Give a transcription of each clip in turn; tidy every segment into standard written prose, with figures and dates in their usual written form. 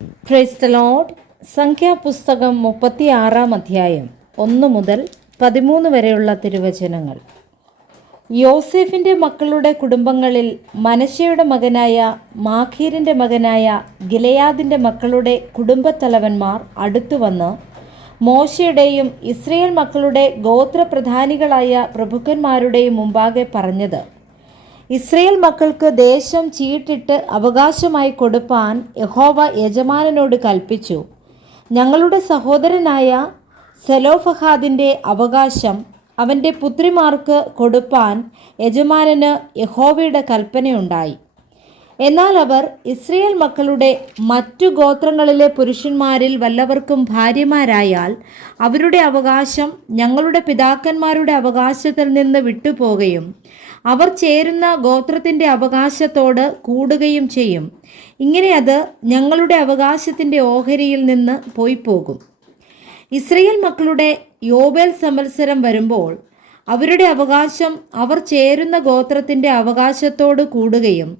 Praise the Lord. സംഖ്യാപുസ്തകം 36 അധ്യായം 1 മുതൽ 13 വരെയുള്ള തിരുവചനങ്ങൾ. യോസേഫിൻ്റെ മക്കളുടെ കുടുംബങ്ങളിൽ മനശ്ശെയുടെ മകനായ മാഖീരിൻ്റെ മകനായ ഗിലെയാദിൻ്റെ മക്കളുടെ കുടുംബത്തലവന്മാർ അടുത്തുവന്ന് മോശയുടെയും ഇസ്രയേൽ മക്കളുടെ ഗോത്രപ്രധാനികളായ പ്രഭുക്കന്മാരുടെയും മുമ്പാകെ പറഞ്ഞത്, ഇസ്രയേൽ മക്കൾക്ക് ദേശം ചീട്ടിട്ട് അവകാശമായി കൊടുപ്പാൻ യഹോവ യജമാനനോട് കൽപ്പിച്ചു. ഞങ്ങളുടെ സഹോദരനായ സെലോഫഹാദിൻ്റെ അവകാശം അവൻ്റെ പുത്രിമാർക്ക് കൊടുപ്പാൻ യജമാനന് യഹോവയുടെ കൽപ്പനയുണ്ടായി. എന്നാൽ അവർ ഇസ്രയേൽ മക്കളുടെ മറ്റു ഗോത്രങ്ങളിലെ പുരുഷന്മാരിൽ വല്ലവർക്കും ഭാര്യമാരായാൽ അവരുടെ അവകാശം ഞങ്ങളുടെ പിതാക്കന്മാരുടെ അവകാശത്തിൽ നിന്ന് വിട്ടുപോകുകയും അവർ ചേരുന്ന ഗോത്രത്തിൻ്റെ അവകാശത്തോട് കൂടുകയും ചെയ്യും. ഇങ്ങനെ അത് ഞങ്ങളുടെ അവകാശത്തിൻ്റെ ഓഹരിയിൽ നിന്ന് പോയിപ്പോകും. ഇസ്രയേൽ മക്കളുടെ യോബേൽ സംവത്സരം വരുമ്പോൾ അവരുടെ അവകാശം അവർ ചേരുന്ന ഗോത്രത്തിൻ്റെ അവകാശത്തോട് കൂടുകയും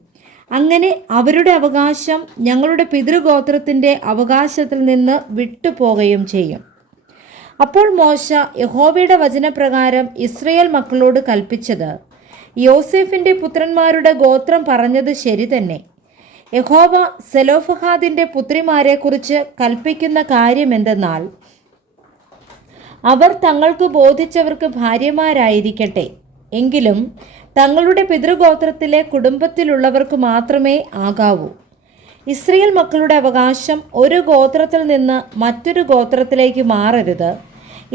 അങ്ങനെ അവരുടെ അവകാശം ഞങ്ങളുടെ പിതൃഗോത്രത്തിൻ്റെ അവകാശത്തിൽ നിന്ന് വിട്ടുപോകുകയും ചെയ്യും. അപ്പോൾ മോശ യഹോവയുടെ വചനപ്രകാരം ഇസ്രയേൽ മക്കളോട് കൽപ്പിച്ചത്, യോസേഫിൻ്റെ പുത്രന്മാരുടെ ഗോത്രം പറഞ്ഞത് ശരി തന്നെ. യഹോവ സെലോഫഹാദിൻ്റെ പുത്രിമാരെക്കുറിച്ച് കൽപ്പിക്കുന്ന കാര്യമെന്തെന്നാൽ, അവർ തങ്ങൾക്ക് ബോധിച്ചവർക്ക് ഭാര്യമാരായിരിക്കട്ടെ, എങ്കിലും തങ്ങളുടെ പിതൃഗോത്രത്തിലെ കുടുംബത്തിലുള്ളവർക്ക് മാത്രമേ ആകാവൂ. ഇസ്രയേൽ മക്കളുടെ അവകാശം ഒരു ഗോത്രത്തിൽ നിന്ന് മറ്റൊരു ഗോത്രത്തിലേക്ക് മാറരുത്.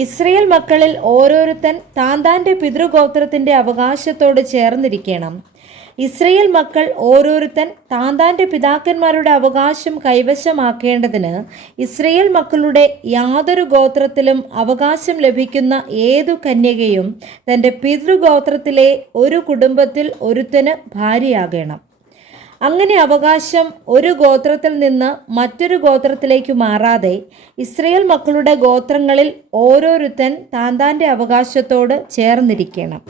ഇസ്രയേൽ മക്കളിൽ ഓരോരുത്തൻ താൻ്റെ പിതൃഗോത്രത്തിൻ്റെ അവകാശത്തോട് ചേർന്നിരിക്കണം. ഇസ്രയേൽ മക്കൾ ഓരോരുത്തൻ താൻ്റെ പിതാക്കന്മാരുടെ അവകാശം കൈവശമാക്കേണ്ടതിന് ഇസ്രയേൽ മക്കളുടെ യാതൊരു ഗോത്രത്തിലും അവകാശം ലഭിക്കുന്ന ഏതു കന്യകയും തൻ്റെ പിതൃഗോത്രത്തിലെ ഒരു കുടുംബത്തിൽ ഒരുത്തന് ഭാര്യയാകണം. അങ്ങനെ അവകാശം ഒരു ഗോത്രത്തിൽ നിന്ന് മറ്റൊരു ഗോത്രത്തിലേക്ക് മാറാതെ ഇസ്രയേൽ മക്കളുടെ ഗോത്രങ്ങളിൽ ഓരോരുത്തൻ താൻ്റെ അവകാശത്തോട് ചേർന്നിരിക്കണം.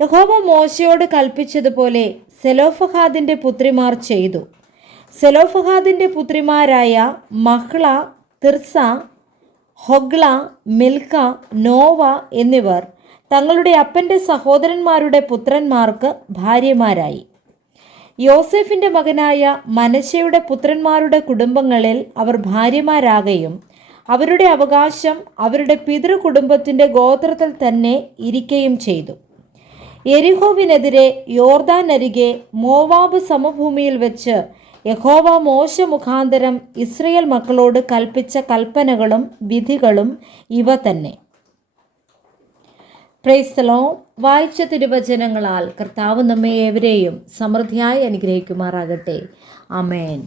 യഹോവ മോശയോട് കൽപ്പിച്ചതുപോലെ സെലോഫഹാദിൻ്റെ പുത്രിമാർ ചെയ്തു. സെലോഫഹാദിൻ്റെ പുത്രിമാരായ മഹ്ള, തിർസ, ഹൊഗ്ല, മിൽക്ക, നോവ എന്നിവർ തങ്ങളുടെ അപ്പൻ്റെ സഹോദരന്മാരുടെ പുത്രന്മാർക്ക് ഭാര്യമാരായി. യോസേഫിൻ്റെ മകനായ മനശ്ശെയുടെ പുത്രന്മാരുടെ കുടുംബങ്ങളിൽ അവർ ഭാര്യമാരാകുകയും അവരുടെ അവകാശം അവരുടെ പിതൃകുടുംബത്തിൻ്റെ ഗോത്രത്തിൽ തന്നെ ഇരിക്കുകയും ചെയ്തു. യെരിഹോവിനെതിരെ യോർദാൻ അരികെ മോവാബ് സമഭൂമിയിൽ വെച്ച് യഹോവ മോശ മുഖാന്തരം ഇസ്രയേൽ മക്കളോട് കൽപ്പിച്ച കൽപ്പനകളും വിധികളും ഇവ തന്നെ. Praise the Lord. വായിച്ച തിരുവചനങ്ങളാൽ കർത്താവ് നമ്മെ ഏവരെയും സമൃദ്ധിയായി അനുഗ്രഹിക്കുമാറാകട്ടെ. ആമേൻ.